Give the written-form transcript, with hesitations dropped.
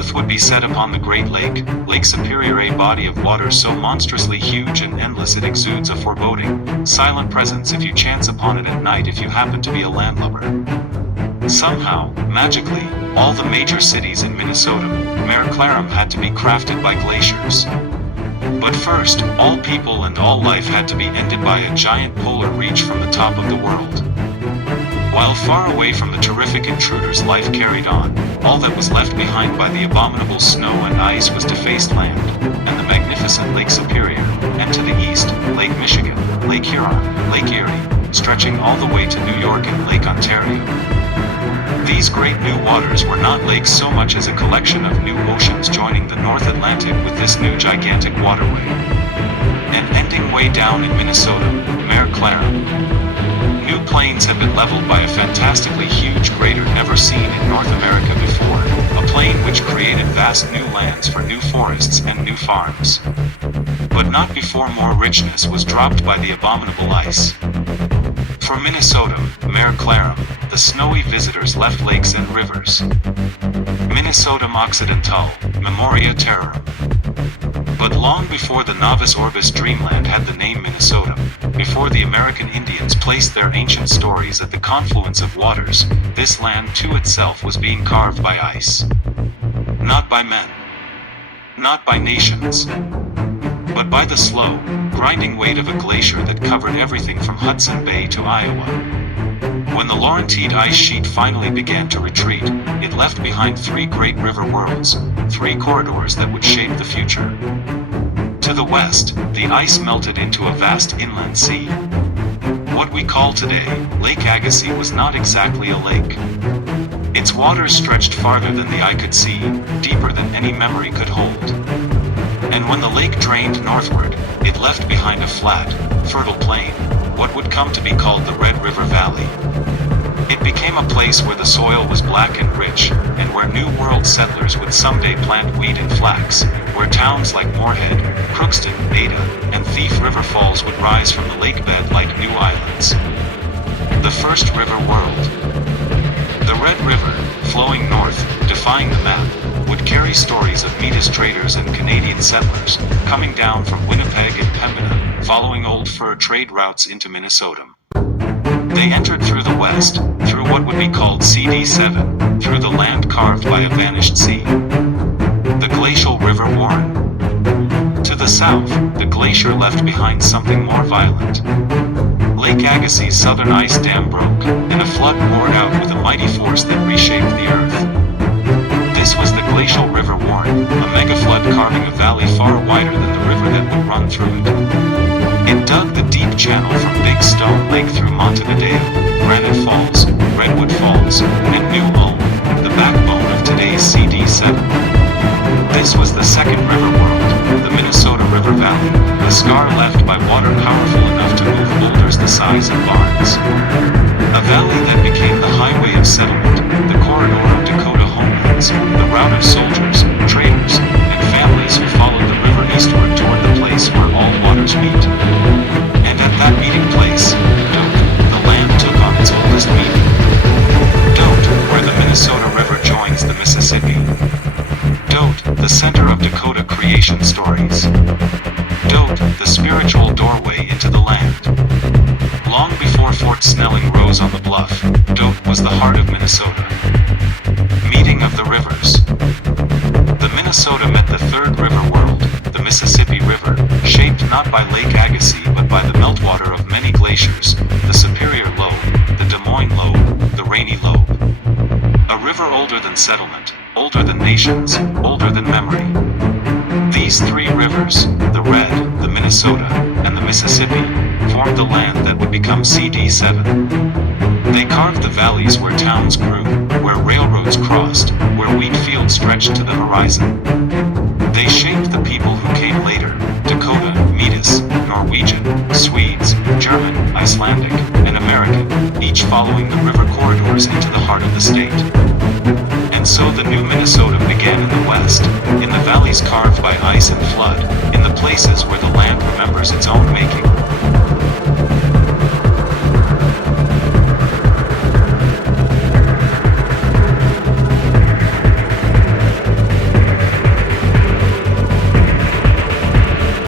Sleuth would be set upon the Great Lake, Lake Superior, a body of water so monstrously huge and endless it exudes a foreboding, silent presence if you chance upon it at night if you happen to be a landlubber. Somehow, magically, all the major cities in Minnesota, Mare Clarum, had to be crafted by glaciers. But first, all people and all life had to be ended by a giant polar reach from the top of the world. While far away from the terrific intruders life carried on, all that was left behind by the abominable snow and ice was defaced land, and the magnificent Lake Superior, and to the east, Lake Michigan, Lake Huron, Lake Erie, stretching all the way to New York and Lake Ontario. These great new waters were not lakes so much as a collection of new oceans joining the North Atlantic with this new gigantic waterway. And ending way down in Minnesota, Mare Clarum. New plains had been leveled by a fantastically huge crater never seen in North America before, a plain which created vast new lands for new forests and new farms. But not before more richness was dropped by the abominable ice. For Minnesota, Mare Clarum, the snowy visitors left lakes and rivers. Minnesotum Occidental, Memoria Terrarum. But long before the Novis Orbis dreamland had the name Minnesota, before the American Indians placed their ancient stories at the confluence of waters, this land too itself was being carved by ice. Not by men. Not by nations. But by the slow, grinding weight of a glacier that covered everything from Hudson Bay to Iowa. When the Laurentide ice sheet finally began to retreat, it left behind three great river worlds, three corridors that would shape the future. To the west, the ice melted into a vast inland sea. What we call today, Lake Agassiz, was not exactly a lake. Its waters stretched farther than the eye could see, deeper than any memory could hold. And when the lake drained northward, it left behind a flat, fertile plain, what would come to be called the Red River Valley. It became a place where the soil was black and rich, and where New World settlers would someday plant wheat and flax, where towns like Moorhead, Crookston, Ada, and Thief River Falls would rise from the lake bed like new islands. The first river world. The Red River, flowing north, defying the map, would carry stories of Metis traders and Canadian settlers, coming down from Winnipeg and Pembina, following old fur trade routes into Minnesota. They entered through the west, through what would be called CD7, through the land carved by a vanished sea. The glacial River Warren. To the south, the glacier left behind something more violent. Lake Agassiz's southern ice dam broke, and a flood poured out with a mighty force that reshaped the earth. This was the glacial River Warren, a mega flood carving a valley far wider than the river that would run through it. It dug the deep channel from Big Stone Lake through Montevideo, Granite Falls, Redwood Falls, and New Ulm, the backbone of today's CD7. This was the second river world, the Minnesota River Valley, a scar left by water powerful enough to move boulders the size of barns. A valley that became the highway of settlement, the corridor of Dakota homelands, the route of soldiers, traders, and families who followed the river eastward toward the place where all waters meet. And at that meeting place, Dote, the land took on its oldest meaning. Dote, where the Minnesota River joins the Mississippi. Dote, the center of Dakota creation stories. Dote, the spiritual doorway into the land. Long before Fort Snelling rose on the bluff, Dote was the heart of Minnesota. Meeting of the rivers. The Minnesota met the third river world, the Mississippi River, shaped not by Lake Agassiz but by the meltwater of many glaciers, the Superior Lobe, the Des Moines Lobe, the Rainy Lobe. A river older than settlement, older than nations, older than memory. These three rivers, the Red, the Minnesota, and the Mississippi, formed the land that would become CD7. They carved the valleys where towns grew, where railroads crossed, where wheat fields stretched to the horizon. They shaped the people who came later, Dakota, Metis, Norwegian, Swedes, German, Icelandic, and American, each following the river corridors into the heart of the state. And so the new Minnesota began in the west, in the valleys carved by ice and flood, in the places where the land remembers its own making.